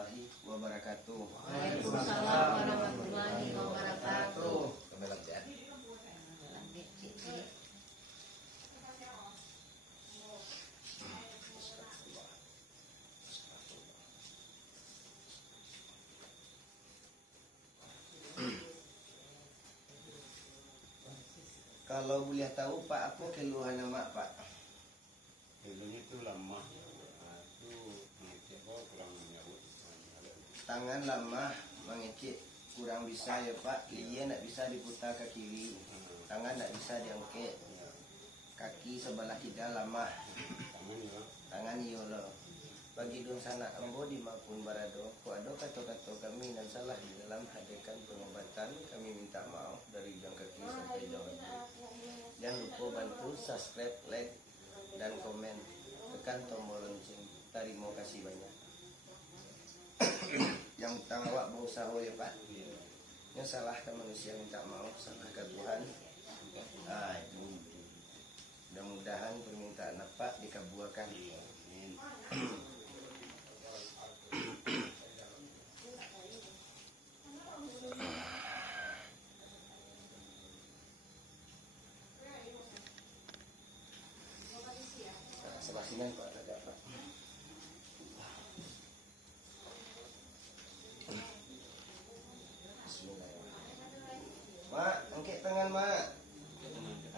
warahmatullahi wabarakatuh. Waalaikumsalam warahmatullahi wabarakatuh. Kami lanjut. Kalau boleh tahu Pak, apa keluhan nama Pak? Keluhannya itu lemah. Itu mengecek kurang menyebut. Tangan lemah, mengecek, kurang bisa ya Pak. Dia nak bisa diputar ke kiri, tangan nak bisa diangkat. Kaki sebelah kiri lemah. Tangan iyo lo. Bagi dun sana ambo di maupun barado, ko ado kata-kata kami dan salah di dalam hadirkan pengobatan, kami minta maaf dari ujung kaki sampai ujung kaki. Jangan lupa bantu subscribe, like, dan komen. Tekan tombol lonceng. Terima kasih banyak. Yang utang awak berusaha ya Pak. Yang salah ke manusia minta maaf, salah ke Tuhan. Itu. Mudah-mudahan permintaan Pak dikabulkan. Sebelah sini Pak ada Pak. Mak, angkat tangan Mak.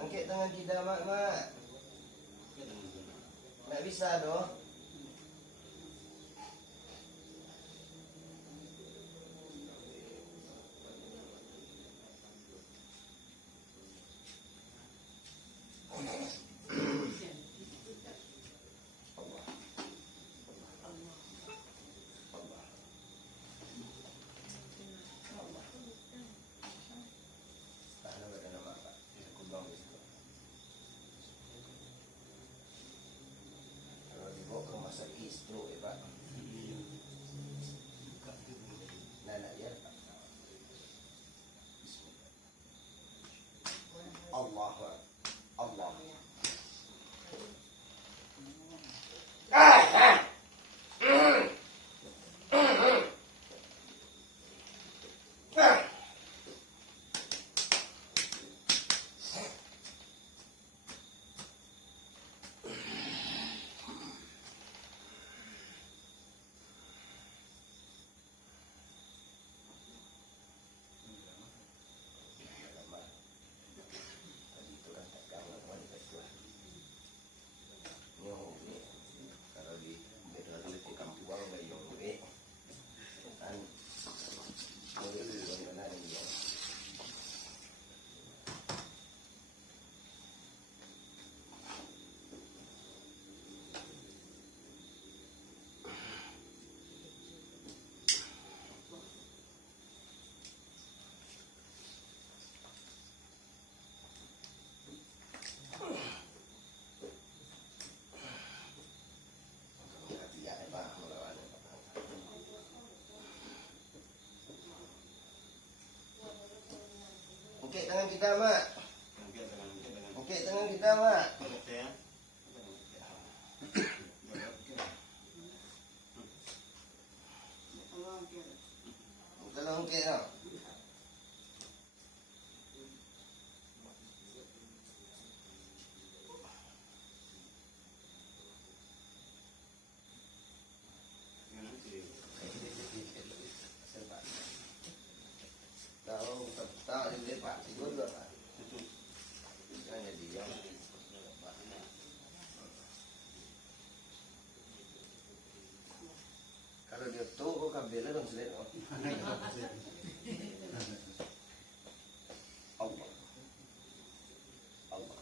Angkat tangan kita Mak. Tak bisa doh. Allah. Okey tangan kita Mak. Okey tangan kita Mak. Tolong okey tau. Tahu dia Pak, tidur juga Pak. Jangan diam. Kalau dia tahu kok kabelnya dong sudah. Allah. Allah.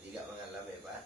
Tidak mengalami Pak.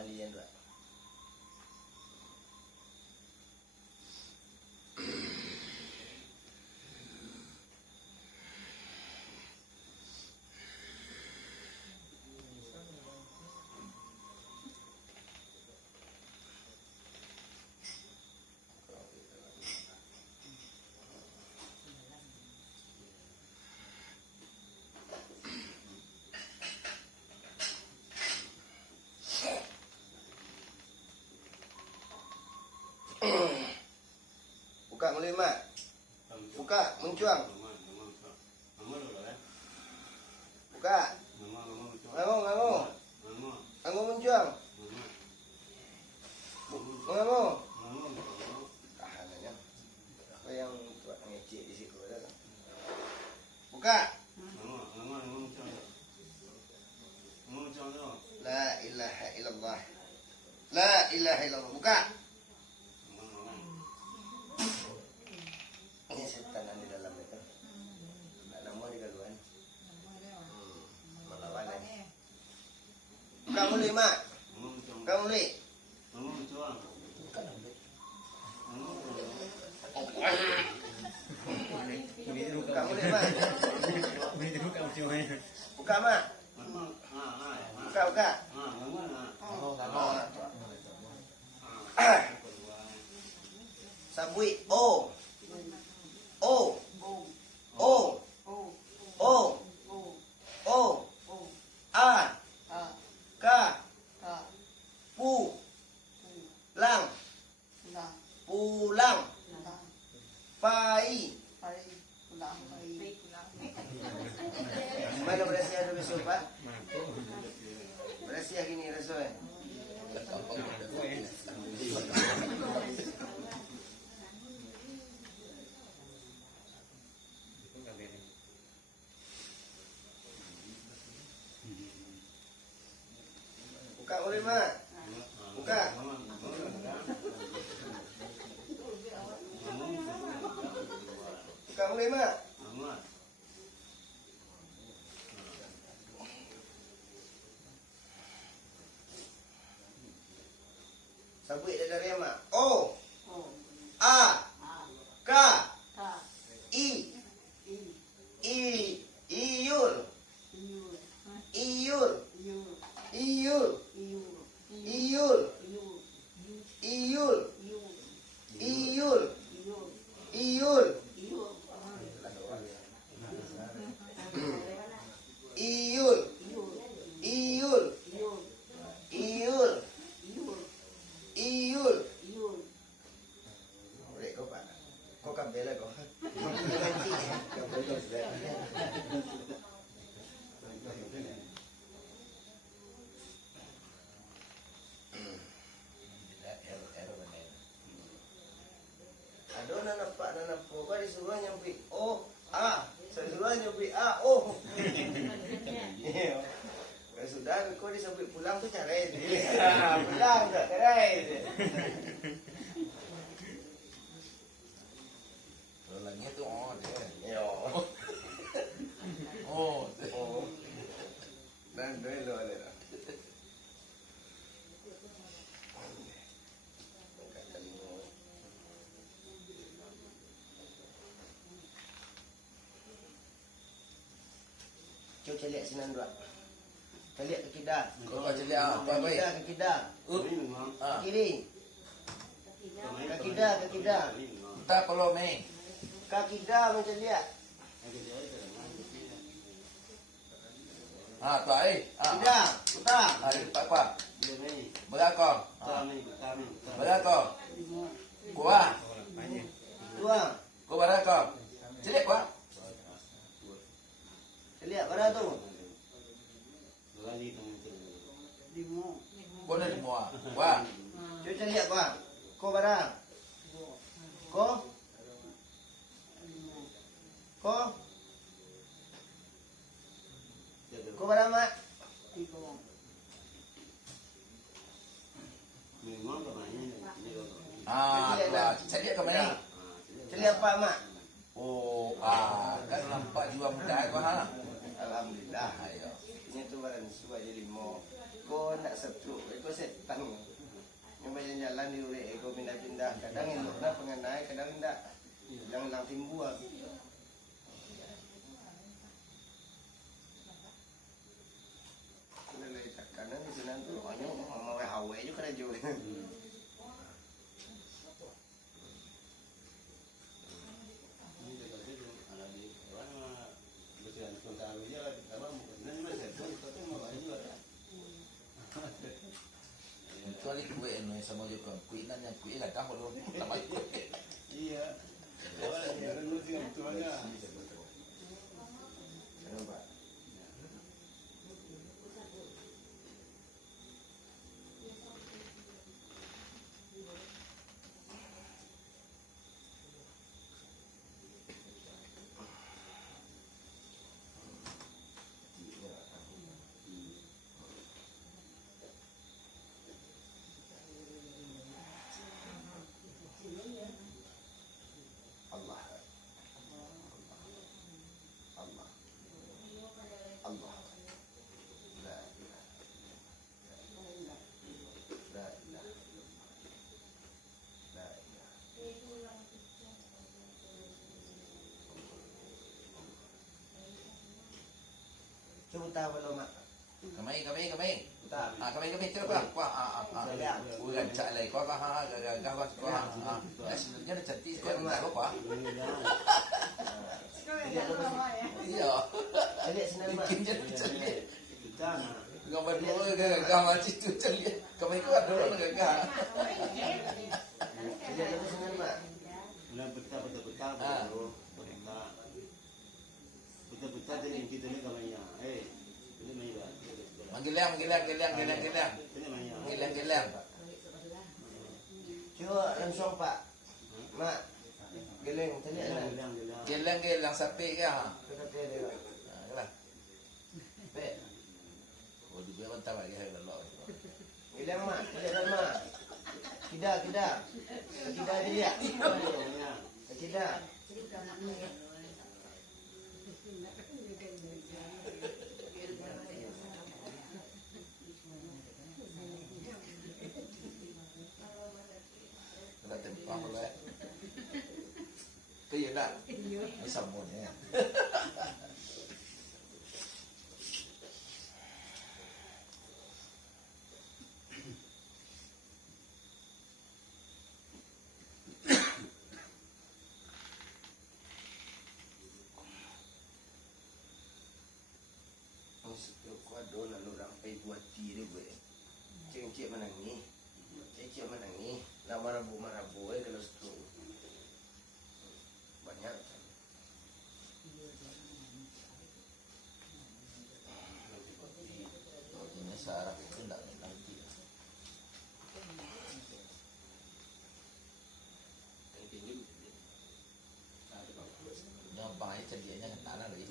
malian Pak. Buka mulai mak. Buka mencuang. Buka. Ngangong. Ngangong mencuang. Ngangong. Tahanannya. Apa yang tuak ngecek di situ ada? Buka. La ilaha illallah. La ilaha illallah. Buka. Ini setan di dalam itu. Tak nama di galuan. Melawan lagi. Buka mulai mak. Buka mulai. Buka mulai mak. Buka mak. Buka. Sabui O. A. Ka. Pu. Lang. Pulang. Pai. Mana berasi ada besok Pak? Berasi gini besok. Buka boleh mak. Buka. Buka boleh mak. Sabut dari mak. O. A. K. I. Iyul. Iyul. Iyul. Iyul. Iyul. Iyul. Iyul. Iyul. Iyul. Iyul. Iyul. Boleh kau Pak? Kau kabel kau. Aduh nampak kau disuruh nyampi O A. Saya suruh nyampi A O. Kalau sudah kau disampai pulang tu carai dia. Pulang tak carai dia. Rolangnya tu oh dia. Yo. Oh. Dan dulu ada. Cuba lihat sinan dua. Lihat ke kidal. Kau baca dia apa baik? Kidal ke kidal. Ah. Kiri. Ke kidal. Kita kalau main. Kaki dah macam lihat. Ah, tu ai. Ah. Kidal. Utang. Ah, pak apa? Berapa? Berapa? Kuah. Tuang. Kau berapa? Jelek kuah. Lihat mana tu? Kau nak semua. Wah. Cuba lihat bang. Kau barang. Kau. Kau barang mak. Ah, kuah. Jelek kau ni. Lihat apa mak? Oh, kan nampak jiwa muda kuah ha. Alhamdulillah. Ayo. Ini tu barang sesuai jadi mau. Kau nak setru, ego setan. Yang banyak jalan di urek ego pindah-pindah. Kadang elok nak pengenai, kadang tidak. Hilang timbul. Karena di sana tu hanya mau hawe juga ada jual. Kecuali kue ini sama juga kue nan yang kue lah dah belum lama kue. Iya. Orang yang mesti tuanya. Nampak. Allah. Allah. Allah. La ilaha. La ilaha. La ilaha. Cuba tahu belum mak? Kami. Tak. Kami coba. Wah, bukan cak lagi. Kau gawat kau. Sebenarnya ada cantik kau nak apa? Iya. Adik senang mak. Bikin jadi cantik. Kita nak. Gambar dulu gawat situ cantik. Kami kau ada orang gagah. Adik lebih senang mak. Ulang betah baru betah. Betah jadi kita ni kamanya. Ini main dah. Menggilang. Ini main. Gilang. Cuba langsung pak. Mak. Geleng tadi ada. Gilang sapi ke ha? Kita tadi. Lah. Pe. Oh, dia bantah lagi hari lalu. Geleng mak. Geleng mak. Tidak. Tidak dia. Tidak. Kita tempah boleh. Tu ya tak? Ini sambunnya. Kuado lalu rampai buat diri gue. Cek menangi. Cek menangi. Lah marabu kalau setu. Banyak. Ini saraf itu tidak nanti. Jangan bangai cedianya kan tanah lagi.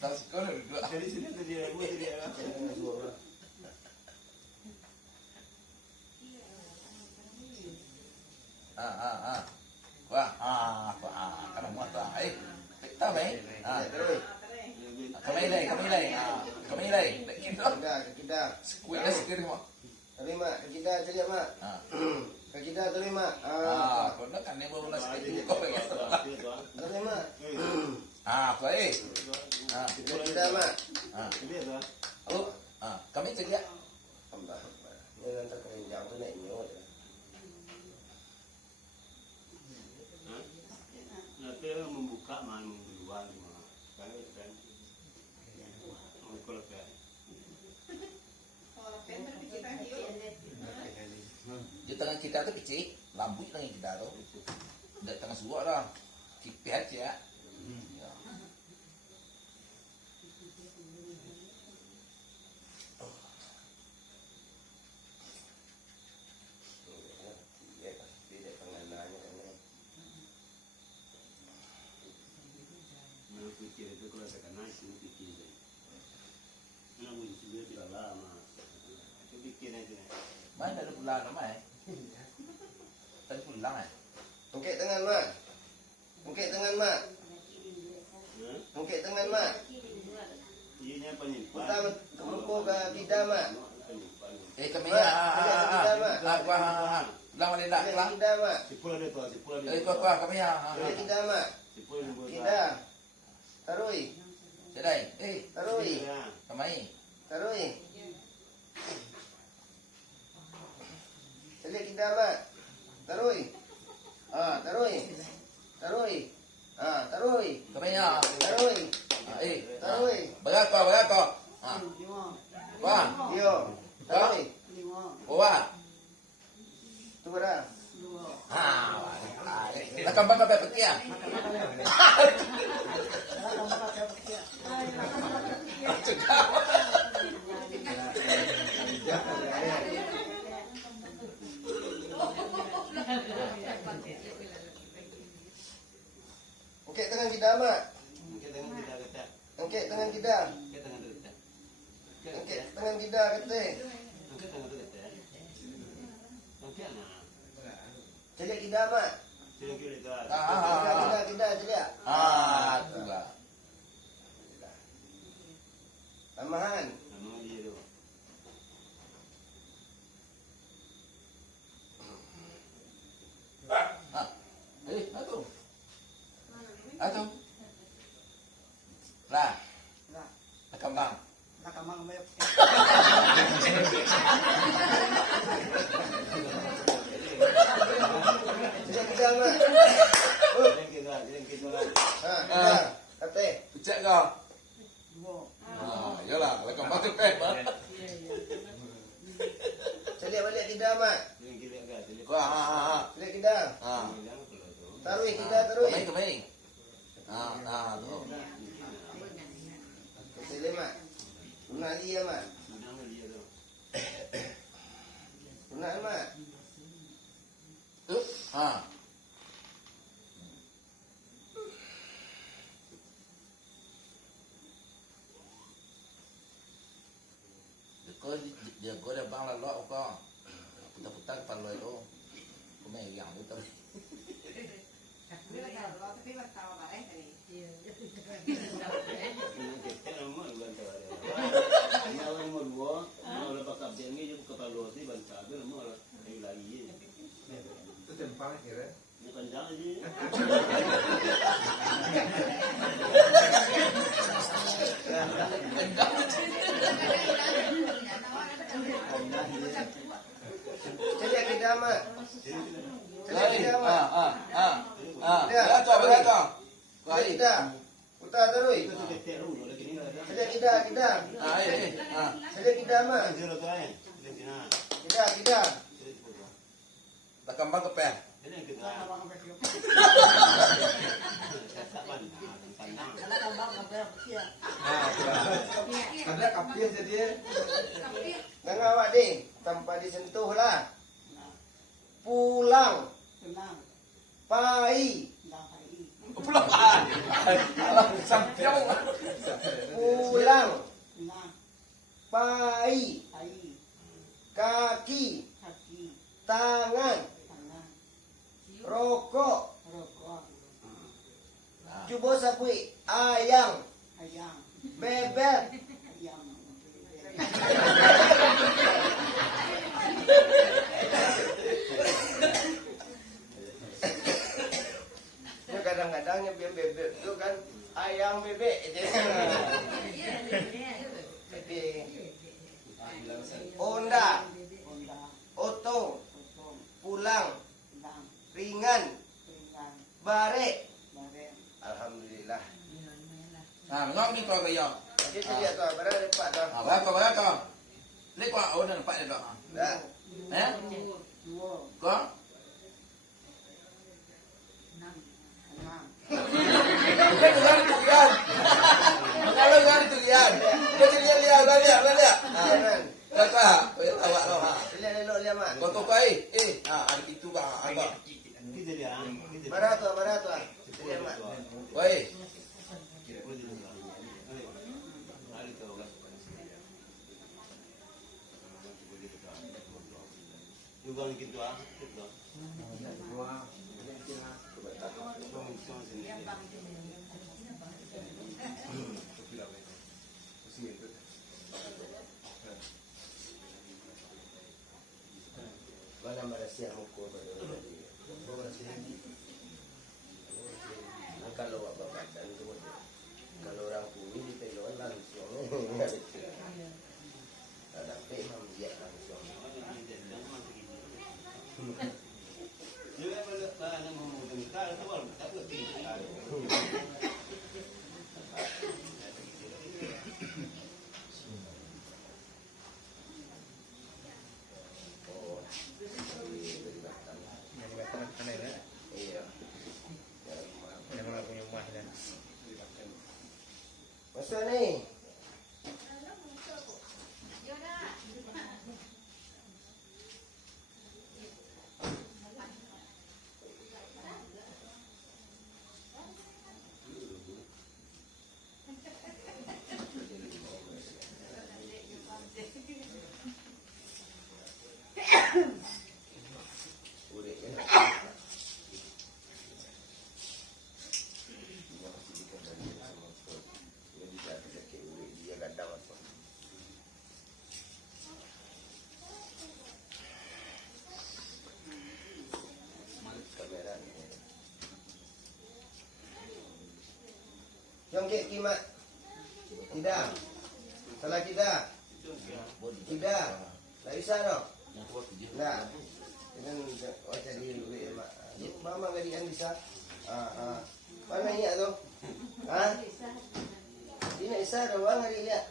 Tak sekolah dua. Dari sini tadi aku tadi aku. Wah, kalau mau tak, kita baik. Terus. Kami lay. Kita. Kuih sekali mak. Terima. Kita jadi mak. Kita terima. Kau nak kan ni baru nak sekali kau pengen. Terima. Baik. Kita mak. Ini apa? Oh, kami ceria. Allah. Ini nanti kerenjang tu nak nyot. Nanti membuka main duluan mah. Kan kan. Mau lepas. Di tangan kita tu kecil, lampu tangan kita tu. Dekat tangan suak dah. Kipet ya. Fikir itu kalau saya kenal sih fikir. Nak mungkin sudah tidak lama. Itu fikir aja. Mana ada pulang nama Tadi pulang Ungkit tangan mak. Ungkit tangan mak. Ungkit tangan mak. Ianya penyimpan. Putar Tuko ka kidama. Kami Mak, tidak kita, Mak. lang manila Tidak lang. kidama. Sipula dia tu, sipula dia. Kami Tidak kidama. Sipula dia buat. Kita. Tarui. Sedai. Tarui. Kamai. Tarui. Tidak kidama. Tarui. Tarui. Tarui. Tarui. Kami Tarui. Tarui. Berapa? Wah, Dio. Tarui. wah. Tu berapa? Nakambang ka pa tiya. Angkat tangan kita, Mak. Kita tengok kita kata. Angkat tangan kita. Kita tengok tu kata. Angkat tangan kita kata. Kita tengok tu kata. Okey nah. Celik kita, Mak. Kita kira kita. Kita celik. Itulah. Tambahan. Nama dia tu. Ato. Lah. Nakambang. Celik kita, Mak. Kita lah. Kita. Kata. Cek kau. Yalah, nakambang tu pe. Celik balik kita, Mak. Kita agak jadi. Wah, Celik kita. Jangan kalau tu. Tarui kita, tarui. Kamai. Tu. Celik, Mak. Guna dia, Mak. Nama dia tu. Guna, Mak. Kau dah bang lah lo kau. Putar-putar kepala lo itu. Kau main yang putar. Kita nama bukan tahu ada. Nama nomor dua. Nama lepas kapten ni je kepala luar ni bangsa tu nama lah. Ayu lagi. Itu tempang kira. Ni panjang je. Celik kita, Mak. Celik kita, Mak. Berapa? Celik kita. Putar tarui. Itu tu ketek ru lagi ni lah. Celik kita. Celik kita, Mak. Zero tu eh. Kita Kita. Nakambang ke pe. Ini kita. Kasapan. Sanang. Ada kapir jadi. Dengar awak di. Tanpa disentuh lah. Pulang. Pai. Pulang. Sampiang. Pulang. Pai. Kaki. Tangan. Rokok. Cuba sapui. Ayam. Bebek. Kadang-kadangnya bebek itu kan ayam bebek aja. Jadi Honda, oto, pulang, ringan, bare. Alhamdulillah. Ngok ni kau kaya. Jadi dia tu berada dapat tu. Berapa? Ni kau dah dapat dah. Dah. Kau? Kalau jangan tulian. Kau lihat. Jangan. Kakak, awak lo ha. Lihat elok lihat mak. Kau tu kai. Ada pintu ka. Apa? Kita dia. Bara tu. Lihat mak. Woi. Juga gitu ah. kasihan mukul pada tadi. Kalau apa badan itu kalau orang kuwi di teloan langsung ada pemam dia langsung. Juga pada ngomong tentang itu kalau tak berarti. Oh, Yang kata aneh ya. iya. Yang orang punya rumah ya. Masa nih? Udah ya. Dia gadang apa? Kamera ni. Jom ke kimak. Tidak. Salah tidak. Tidak. Tak bisa dong. Nah. Dengan oh jadi duit mak. Mama gadian bisa. Mana iya tu? Ini isa dah bang hari lihat.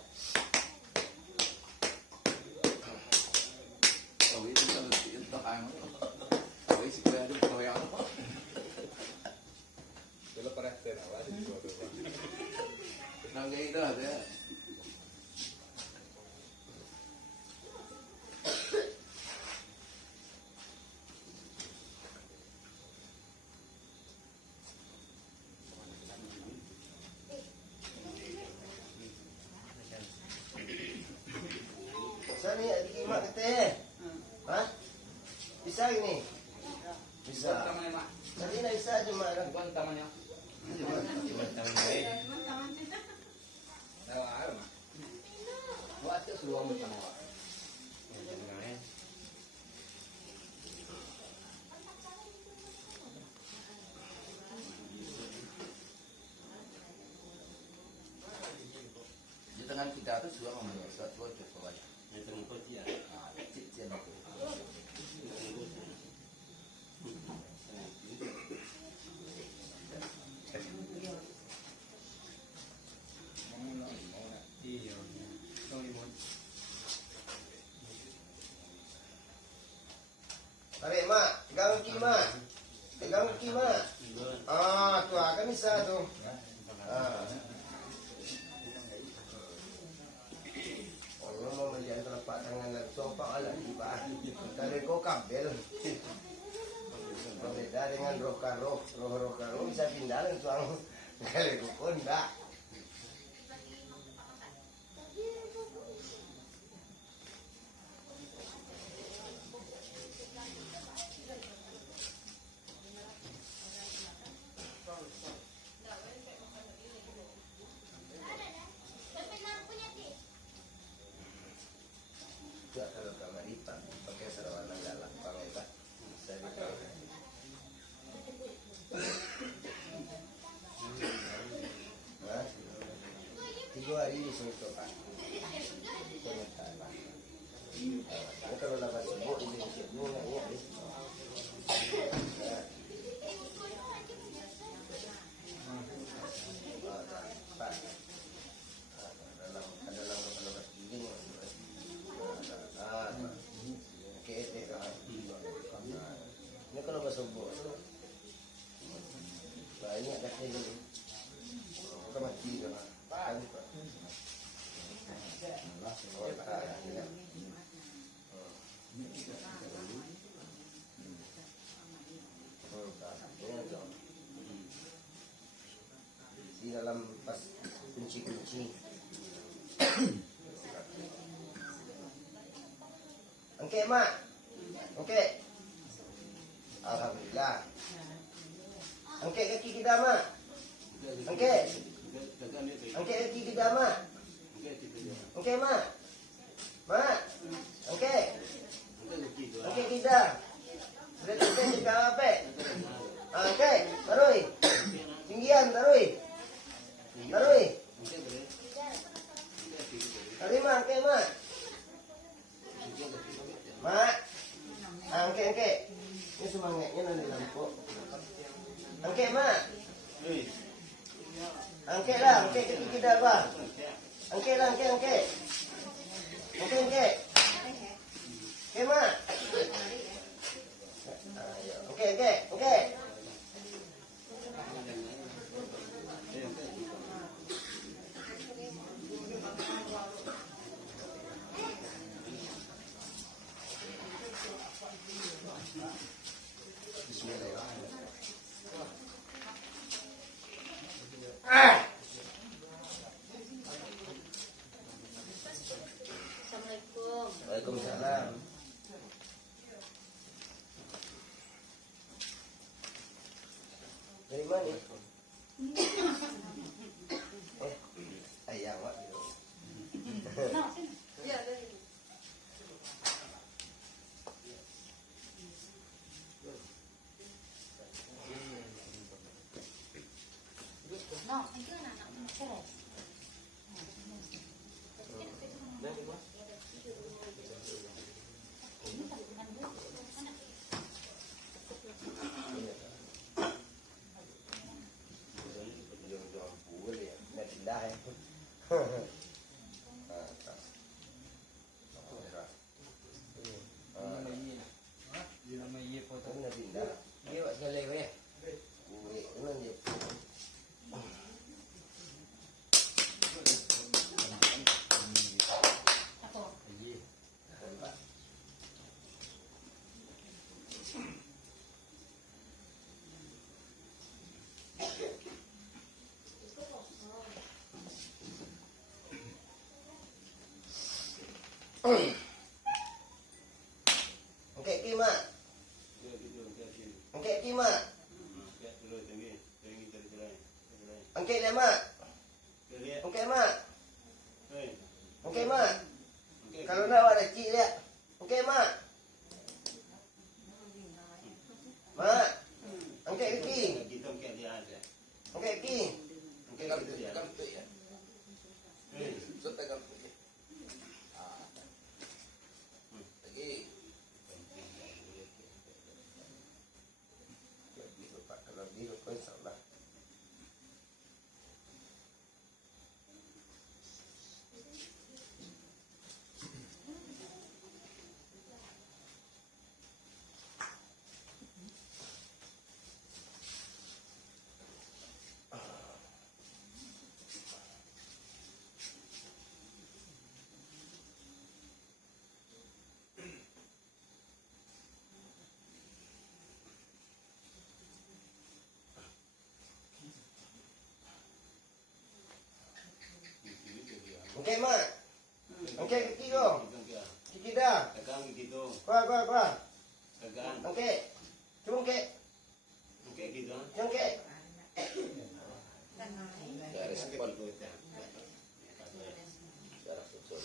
Oh, itu kalau itu hang. Oh, isi kaya ada koyak. Kalau para terawat itu apa? Nang gay dah dia. Bisa ni adik kimak kata. Hah? Bisa ini? Bisa. Tadi nak bisa cuma ada. Bukan tamannya. Teman baik. Tahu apa? Buat tu seluar macam apa? Jangan. Di tangan kita tu seluar macam satu cukup banyak. Yang tengok dia. Cik aku. Iya. Kau imut. Tarik mak, pegang kimak. Pegang kimak. Tu akan bisa tu. Orang mau melihat telapak tangan langsung pak alat di bawah. Kalau kau kabel. Berbeda dengan roh karo bisa pindah langsung. Kalau kau pun tak. Juga kalau kamar hitam pakai sarawan galak pakai tak bisa dipakai. Nah, 3 hari ini semua pak. Kalau dapat sebut ini sebut ni. Ini kalau bersubuh banyak dah saya dulu. Kau mati ke mana? Kan? Oh tak. Di dalam pas kunci-kunci. Okey mak. Okey. Alhamdulillah. Angkat kaki kita mak. Angkat. Angkat kaki kita mak. Angkat mak. Mak. Angkat. Angkat kita. Kali mak, angke mak. Mak, angke. Ini semangeknya nanti lampu. Angke mak. Angke lah, angke kita apa? Angke lah, angke. Angke. Angke mak. Angke. Assalamualaikum. Waalaikumsalam. Dari mana? Ayam mak. Nak pindah ya. Nak pindah. Dia buat sekali kau ya. Wait, ulang je. Okey, Kima. Okey, Kima. Okey, Lema. Okey, Mak. Okey, Mak. Kalau nak awak dah cik dia. Okey, Mak. Mak. Okey, Ki. Okey, Ki. Kampung ya. Sudah kampung ya. Lagi. Kalau di rumah insyaAllah. Okey, Mak. Okey, Kiki dong. Kiki dah. Kuah. Okey. Cuma okey. Cuma okey. Ya respon. Jarak sosial.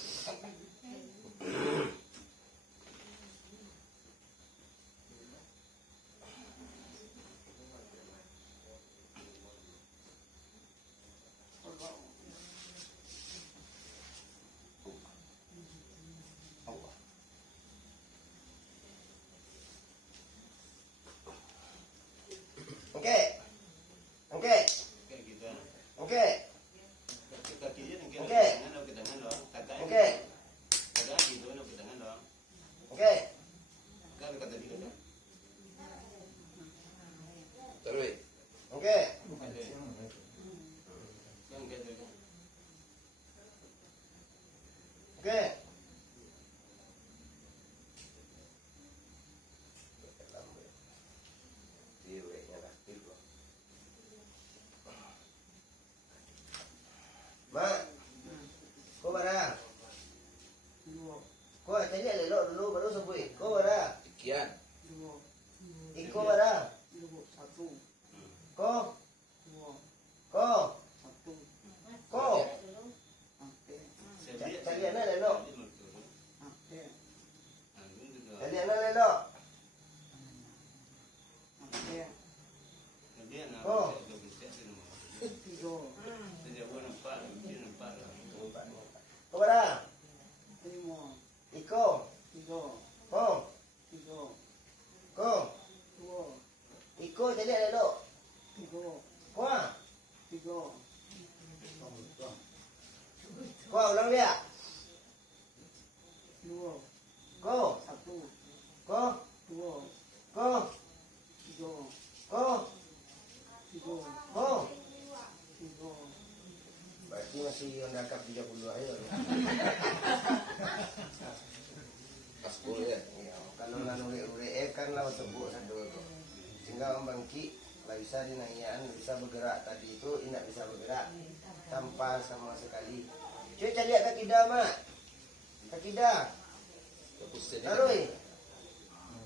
Okey. Okey. Okey. Okey. Okey. Terus. Okey. Okey. Mak. Kau bara? Kau cari elok dulu baru sebut. Kau bara? Sekian. Iko bara? Kau? Kau? Kau? Cari anak elok. Cari anak elok. Kau? Kau bara? Pas 10 ya. Ya, kalau nanuri-uri kan lah sebut satu tu. Sehingga Om Bangki lah bisa dinaikan, bisa bergerak tadi itu tidak bisa bergerak tanpa sama sekali. Cuy cari kaki dah mak, kaki dah. Tarui,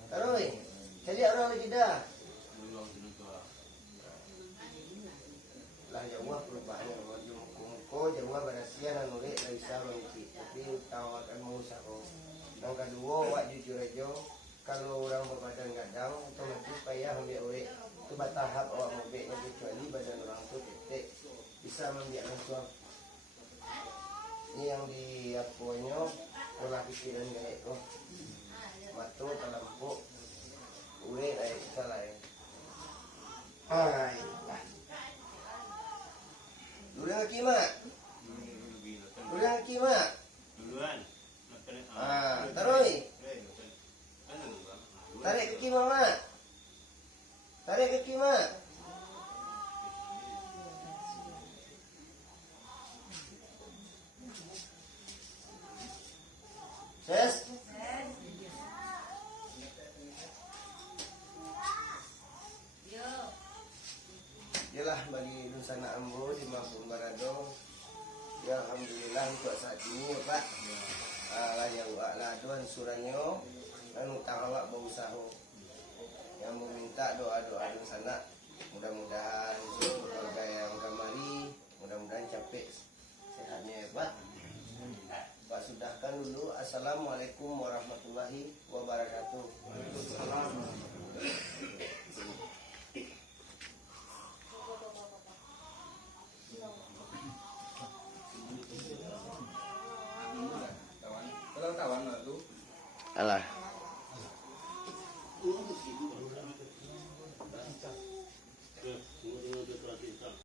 tarui, cari orang lagi dah. Lah jauh perubahan yang maju muko jauh berhasil nanuri lah bisa Bangki. Tapi tawakan mau sahur. Yang kedua, wak jujur aja, kalau orang berbadan gadang, otomatis payah ambil urek. Itu bertahap awak ambil, kecuali badan orang tu ketek, bisa ambil langsung. Ini yang di apunya, pola pikiran gaya tu. Matu, terlampuk, urek lah, bisa lah. Hai. Durian kaki mak? Durian kaki mak? Duluan. Taroi. Tarik kaki mama. Tarik kaki mak. Ses. Yalah bagi Nusana Ambo di Mabung Barado. Ya alhamdulillah untuk saat ini ya Pak. Lah yang laduan suranyo anu tangawak berusaha. Yang meminta doa-doa di sana. Mudah-mudahan keluarga yang kamari, mudah-mudahan capek sehatnya ya Pak. Pak sudahkan dulu. Assalamualaikum warahmatullahi wabarakatuh. Kalau tawan lah tu. Alah.